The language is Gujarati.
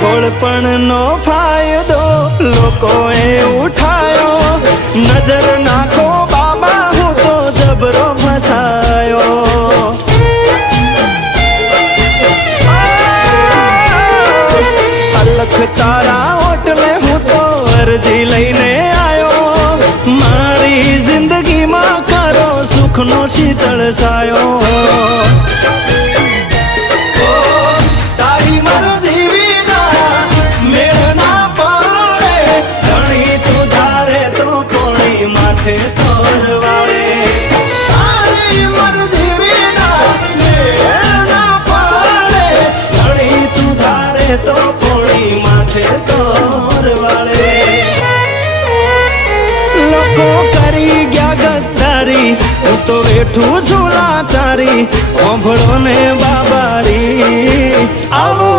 છોડપણનો ફાયદો લોકોએ ઉઠાયો, નજર નાખો બાબા હું તો જબરો ફસાયો। અલખ તારા ઓટલે હું તો અરજી લઈને આવ્યો, મારી જિંદગીમાં કરો સુખનો શીતળ સાયો। તારી મરજી વિના મેળ ના પડે, ધણી તું ધારે તો કોણી માથે તોરવાળે। તારી મરજી વિના મેળ ના પડે, ધણી તું ધારે તો કોણી માથે તોરવાળે। લોકો કરી ગયા ગદ્દારી, હું તો બેઠું છું લાચારી, ઓંભળો ને બાબારી। આવો